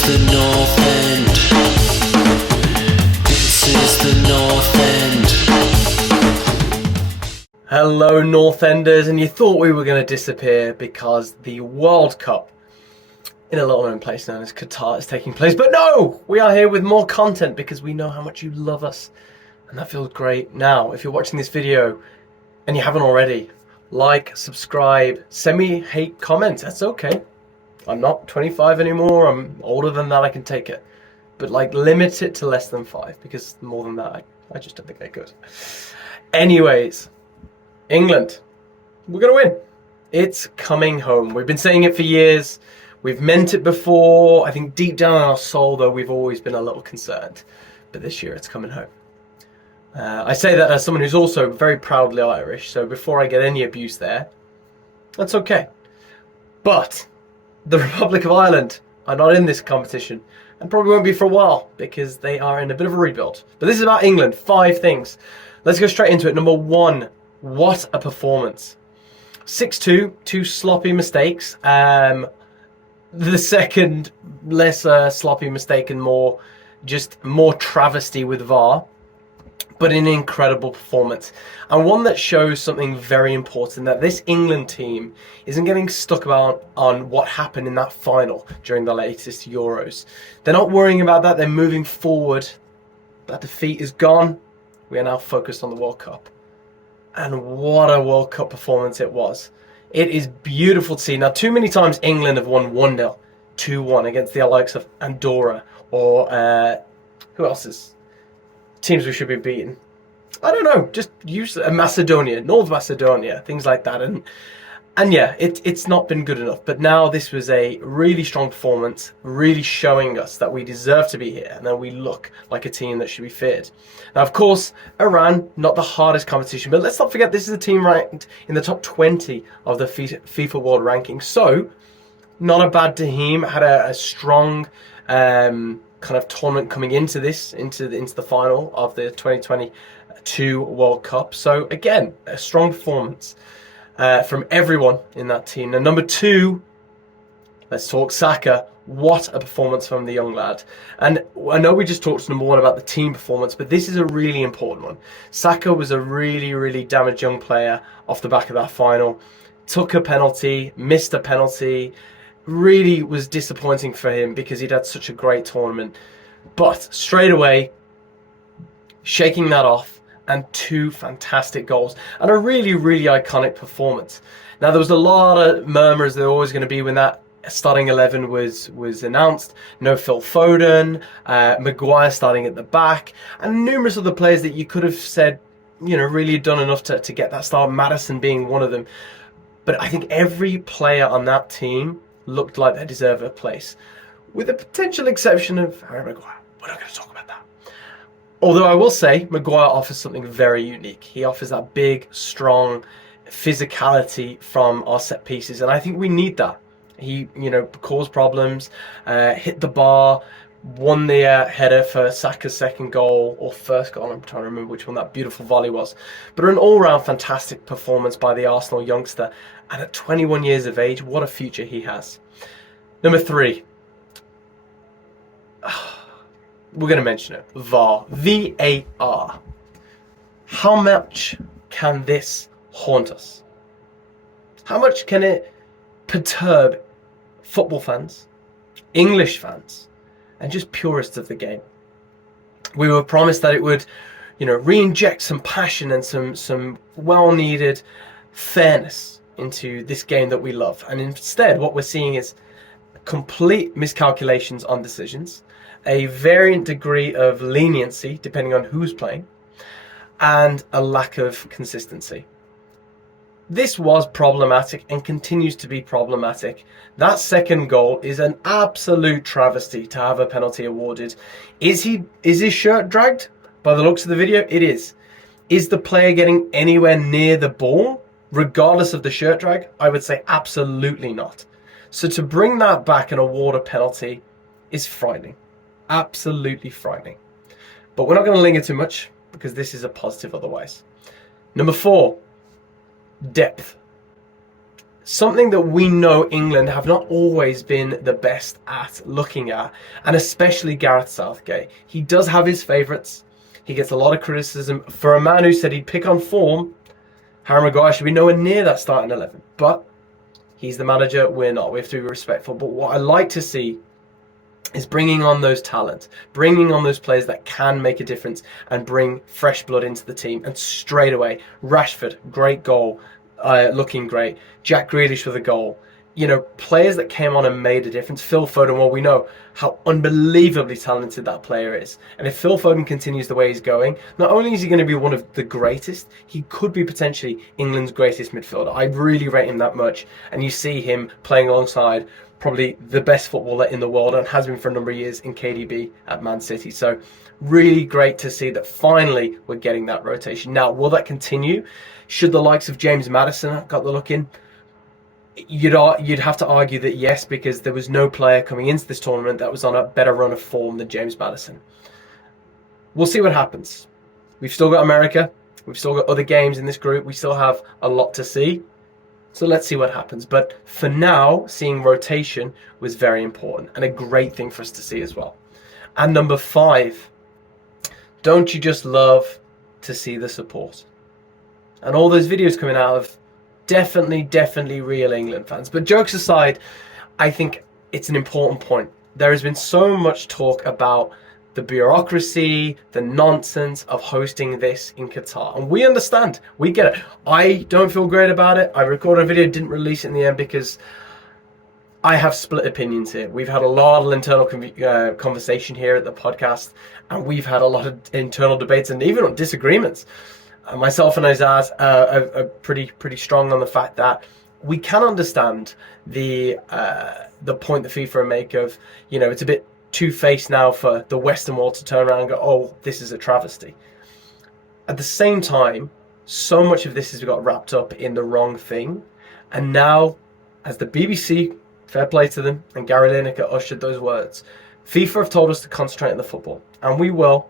is the North End. This is the North End. Hello North Enders, and you thought we were going to disappear because the World Cup in a little known place known as Qatar is taking place, but no! We are here with more content because we know how much you love us, and that feels great. Now, if you're watching this video and you haven't already, like, subscribe, send me hate comments, that's okay. I'm not 25 anymore, I'm older than that, I can take it. But like, limit it to less than 5, because more than that, I just don't think they're good. Anyways, England, we're gonna win. It's coming home. We've been saying it for years. We've meant it before. I think deep down in our soul, though, we've always been a little concerned. But this year, it's coming home. I say that as someone who's also very proudly Irish, so before I get any abuse there, that's okay. But the Republic of Ireland are not in this competition, and probably won't be for a while, because they are in a bit of a rebuild. But this is about England. 5 things. Let's go straight into it. Number 1, what a performance. 6-2, 2 sloppy mistakes. The second, less sloppy mistake and more travesty with VAR. But an incredible performance, and one that shows something very important, that this England team isn't getting stuck on what happened in that final during the latest Euros. They're not worrying about that, they're moving forward. That defeat is gone. We are now focused on the World Cup. And what a World Cup performance it was. It is beautiful to see. Now, too many times England have won 1-0, 2-1 against the likes of Andorra or who else is teams we should be beating? I don't know. Just use Macedonia, North Macedonia, things like that. And yeah, it's not been good enough. But now this was a really strong performance, really showing us that we deserve to be here and that we look like a team that should be feared. Now, of course, Iran, not the hardest competition, but let's not forget this is a team ranked in the top 20 of the FIFA World Ranking. So, not a bad team. Had a strong kind of tournament coming into this, into the final of the 2022 World Cup. So again, a strong performance from everyone in that team. Now, number 2, let's talk Saka. What a performance from the young lad. And I know we just talked number 1 about the team performance, but this is a really important one. Saka was a really, really damaged young player off the back of that final. Took a penalty, missed a penalty. Really was disappointing for him because he'd had such a great tournament. But straight away, shaking that off, and 2 fantastic goals and a really, really iconic performance. Now, there was a lot of murmurs there always going to be when that starting 11 was announced. No Phil Foden, Maguire starting at the back, and numerous other players that you could have said, you know, really done enough to get that start, Maddison being one of them. But I think every player on that team looked like they deserve a place, with the potential exception of Harry Maguire. We're not going to talk about that. Although I will say, Maguire offers something very unique. He offers that big, strong physicality from our set pieces, and I think we need that. He, you know, caused problems, hit the bar, won the header for Saka's second goal, or first goal, I'm trying to remember which one that beautiful volley was. But an all-round fantastic performance by the Arsenal youngster, and at 21 years of age, what a future he has. Number 3. We're going to mention it. VAR. VAR. How much can this haunt us? How much can it perturb football fans, English fans, and just purists of the game? We were promised that it would, you know, re-inject some passion and some well-needed fairness into this game that we love. And instead, what we're seeing is complete miscalculations on decisions, a variant degree of leniency depending on who's playing, and a lack of consistency. This was problematic and continues to be problematic. That second goal is an absolute travesty to have a penalty awarded. Is his shirt dragged? By the looks of the video, it is. Is the player getting anywhere near the ball, regardless of the shirt drag? I would say absolutely not. So to bring that back and award a penalty is frightening. Absolutely frightening. But we're not going to linger too much because this is a positive otherwise. Number 4, depth. something that we know England have not always been the best at looking at, and especially Gareth Southgate. He does have his favourites. He gets a lot of criticism. For a man who said he'd pick on form, Harry Maguire should be nowhere near that starting 11. But he's the manager, we're not. We have to be respectful. But what I like to see is bringing on those talents, bringing on those players that can make a difference and bring fresh blood into the team. And straight away, Rashford, great goal, looking great. Jack Grealish with a goal. You know, players that came on and made a difference. Phil Foden, well, we know how unbelievably talented that player is. And if Phil Foden continues the way he's going, not only is he going to be one of the greatest, he could be potentially England's greatest midfielder. I really rate him that much. And you see him playing alongside probably the best footballer in the world, and has been for a number of years, in KDB at Man City. So really great to see that finally we're getting that rotation. Now, will that continue? Should the likes of James Maddison have got the look in? You'd have to argue that yes, because there was no player coming into this tournament that was on a better run of form than James Maddison. We'll see what happens. We've still got America. We've still got other games in this group. We still have a lot to see. So let's see what happens. But for now, seeing rotation was very important and a great thing for us to see as well. And number 5, don't you just love to see the support? And all those videos coming out of definitely real England fans. But jokes aside, I think it's an important point. There has been so much talk about the bureaucracy, the nonsense of hosting this in Qatar. And we understand. We get it. I don't feel great about it. I recorded a video, didn't release it in the end because I have split opinions here. We've had a lot of internal conversation here at the podcast, and we've had a lot of internal debates and even disagreements. Myself and Azaz are pretty strong on the fact that we can understand the point the FIFA make of, you know, it's a bit two-faced now for the Western world to turn around and go, oh, this is a travesty. At the same time, so much of this has got wrapped up in the wrong thing. And now, as the BBC, fair play to them, and Gary Lineker ushered those words, FIFA have told us to concentrate on the football. And we will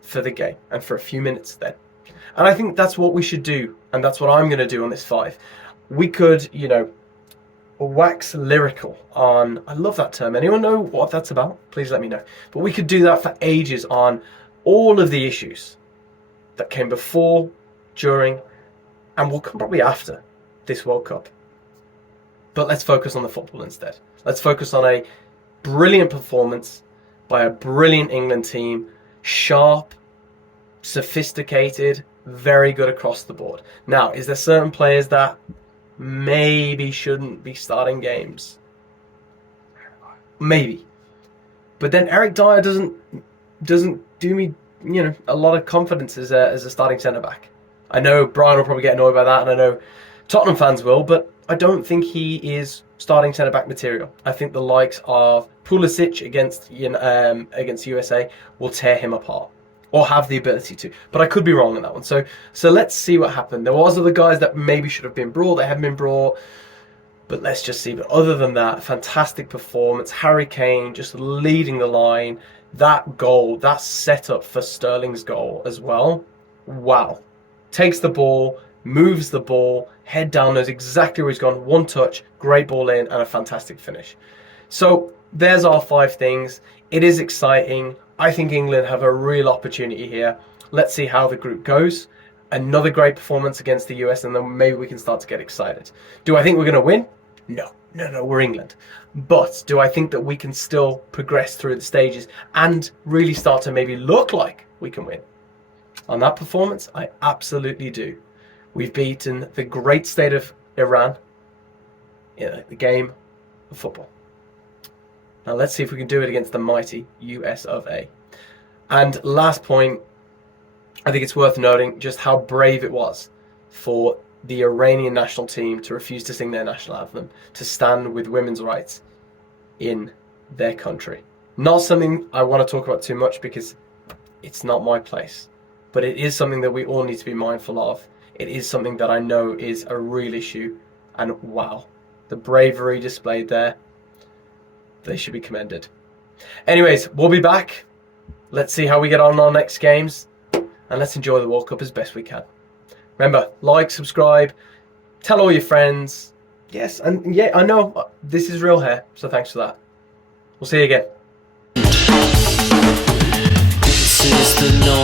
for the game and for a few minutes then. And I think that's what we should do. And that's what I'm going to do on this 5. We could, you know, wax lyrical on, I love that term. Anyone know what that's about? Please let me know. But we could do that for ages on all of the issues that came before, during, and will come probably after this World Cup. But let's focus on the football instead. Let's focus on a brilliant performance by a brilliant England team. Sharp, sophisticated, very good across the board. Now, is there certain players that maybe shouldn't be starting games? Maybe. But then Eric Dyer doesn't do me, you know, a lot of confidence as a starting centre-back. I know Brian will probably get annoyed by that, and I know Tottenham fans will, but I don't think he is starting centre-back material. I think the likes of Pulisic against USA will tear him apart, or have the ability to. But I could be wrong on that one. So let's see what happened. There was other guys that maybe should have been brought. They haven't been brought. But let's just see. But other than that, fantastic performance. Harry Kane just leading the line. That goal, that setup for Sterling's goal as well. Wow. Takes the ball, moves the ball, head down, knows exactly where he's gone. One touch, great ball in, and a fantastic finish. So there's our 5 things. It is exciting. I think England have a real opportunity here. Let's see how the group goes. Another great performance against the US, and then maybe we can start to get excited. Do I think we're going to win? No, we're England. But do I think that we can still progress through the stages and really start to maybe look like we can win? On that performance, I absolutely do. We've beaten the great state of Iran in the game of football. Now let's see if we can do it against the mighty US of A. And last point, I think it's worth noting just how brave it was for the Iranian national team to refuse to sing their national anthem, to stand with women's rights in their country. Not something I want to talk about too much because it's not my place, but it is something that we all need to be mindful of. It is something that I know is a real issue, and wow, the bravery displayed there, they should be commended. Anyways, we'll be back. Let's see how we get on in our next games, and let's enjoy the World Cup as best we can. Remember, like, subscribe, tell all your friends, Yes, and yeah, I know this is real hair, so thanks for that. We'll see you again. This is the north.